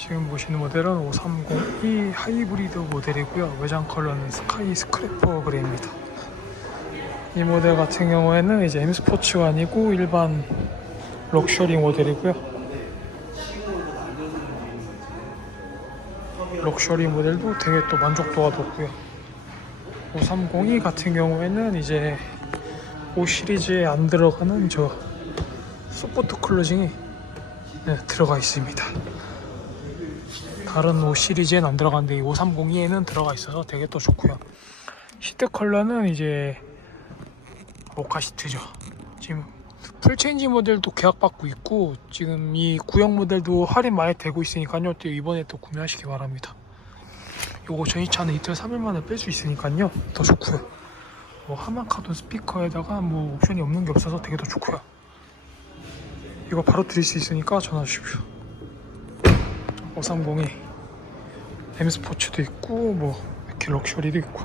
지금 보시는 모델은 530이 하이브리드 모델이고요. 외장 컬러는 스카이 스크래퍼 그레이입니다. 이 모델 같은 경우에는 이제 M 스포츠가 아니고 일반 럭셔리 모델이고요. 럭셔리 모델도 되게 또 만족도가 높고요. 530이 같은 경우에는 이제 5 시리즈에 안 들어가는 저 소프트 클로징이 네, 들어가 있습니다. 다른 5 시리즈에는 안 들어가는데 이 5302에는 들어가 있어서 되게 또 좋고요. 시트 컬러는 이제 모카 시트죠. 지금 풀체인지 모델도 계약받고 있고 지금 이 구형 모델도 할인 많이 되고 있으니까요. 또 이번에 또 구매하시기 바랍니다. 요거 전이차는 이틀 3일 만에 뺄 수 있으니까요. 더 좋고요. 뭐 하마카돈 스피커에다가 뭐 옵션이 없는 게 없어서 되게 더 좋고요. 이거 바로 드릴 수 있으니까 전화 주십시오. 530에 M 스포츠도 있고 뭐 이렇게 럭셔리도 있고